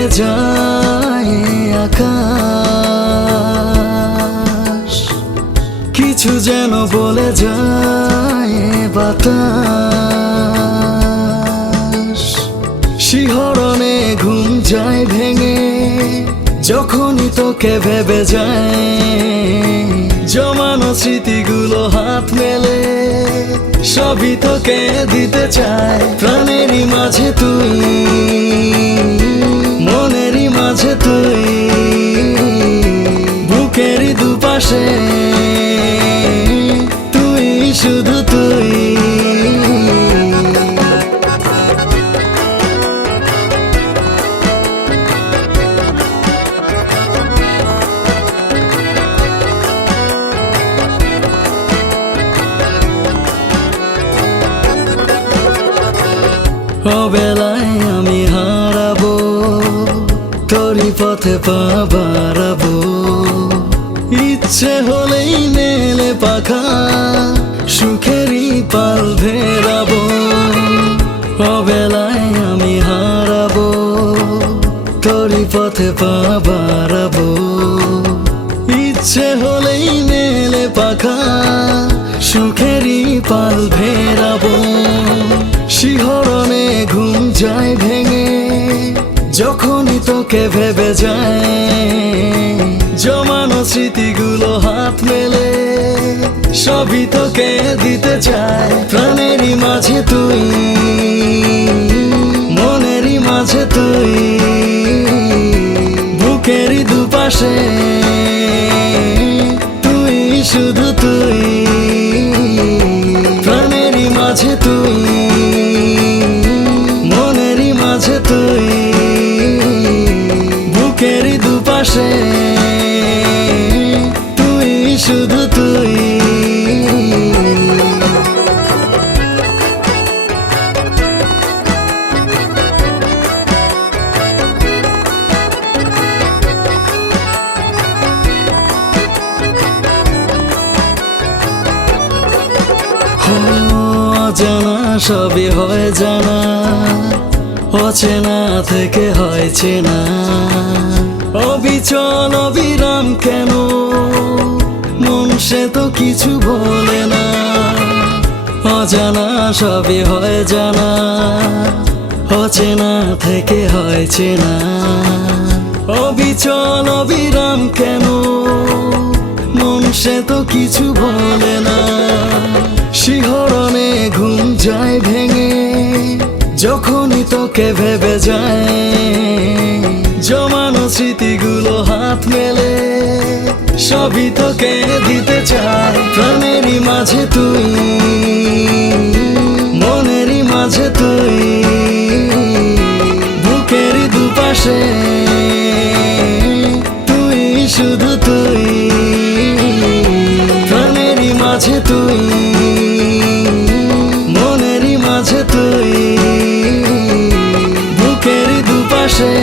ঢেকে যায় আকাশ, কিছু যেন বলে যায় বাতাস। শিহরণে ঘুম যায় ভেঙে যখনই তোকে ভেবে যায়, জমানো স্মৃতিগুলো হাত মেলে সবই তোকে দিতে চায়। প্রাণেরই মাঝে তুই, মনেরই মাঝে তুই, বুকেরই দুপাশে তুই, শুধু তুই। অবেলায় আমি হারাবো, তোরই পথে পা বাড়াবো। ইচ্ছে হলেই মেলে পাখা, সুখেরই পাল ভেরাবো। অবেলায় আমি হারাবো, তোরই পথে পা বাড়াবো। ইচ্ছে হলেই মেলে পাখা, সুখেরই পাল ভেরাবো। শিহরণে ঘুম যায় ভেঙে যখনই তোকে ভেবে যায়, জমানো স্মৃতিগুলো হাত মেলে সবই তোকে দিতে চায়। প্রাণেরই মাঝে তুই, মনেরই মাঝে তুই, বুকেরই দুপাশে তুই, শুধু তুই। প্রাণেরই মাঝে তুই, মনেরই মাঝে তুই, বুকেরই দুপাশে তুই, শুধু তুই। অজানা সবই হয় জানা, অচেনা থেকে হয় চেনা। অবিচল অবিরাম কেন, মন সে তো কিছু বলে না। অজানা সবই হয় জানা, অচেনা থেকে হয় চেনা। অবিচল অবিরাম কেন, মন সে তো কিছু বলে না। শিহরণে ঘুম যায় ভেঙে যখনই তোকে ভেবে যায়, জমানো স্মৃতিগুলো হাত মেলে সবই তোকে দিতে চায়। প্রাণেরই মাঝে তুই, মনেরই মাঝে তুই, বুকেরই দুপাশে তুই, শুধু তুই। প্রাণেরই মাঝে তুই, মনেরই মাঝে তুই, বুকেরই দুপাশে